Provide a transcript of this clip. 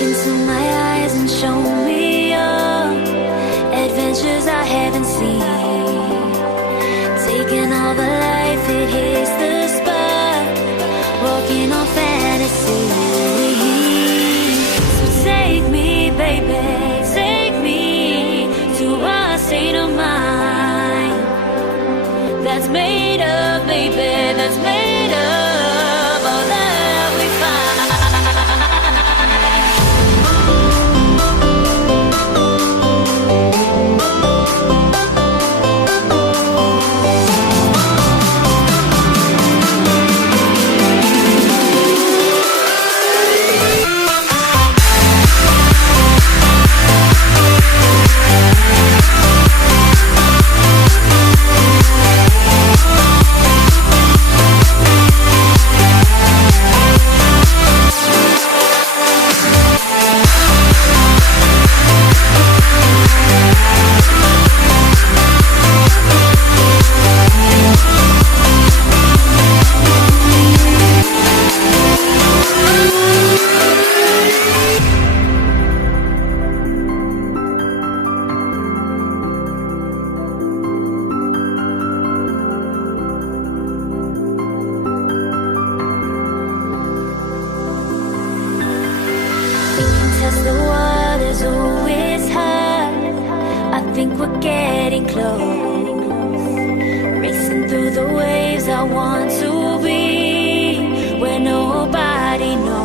into my eyes and show me your adventures I haven't seen. Taking all the life, it hits the spot. Walking on fantasy. So take me, baby, take me to a state of mind that's made up, baby, that's made up all that we find. Test the waters, oh it's hot. I think we're getting close. Racing through the waves, I want to be where nobody knows.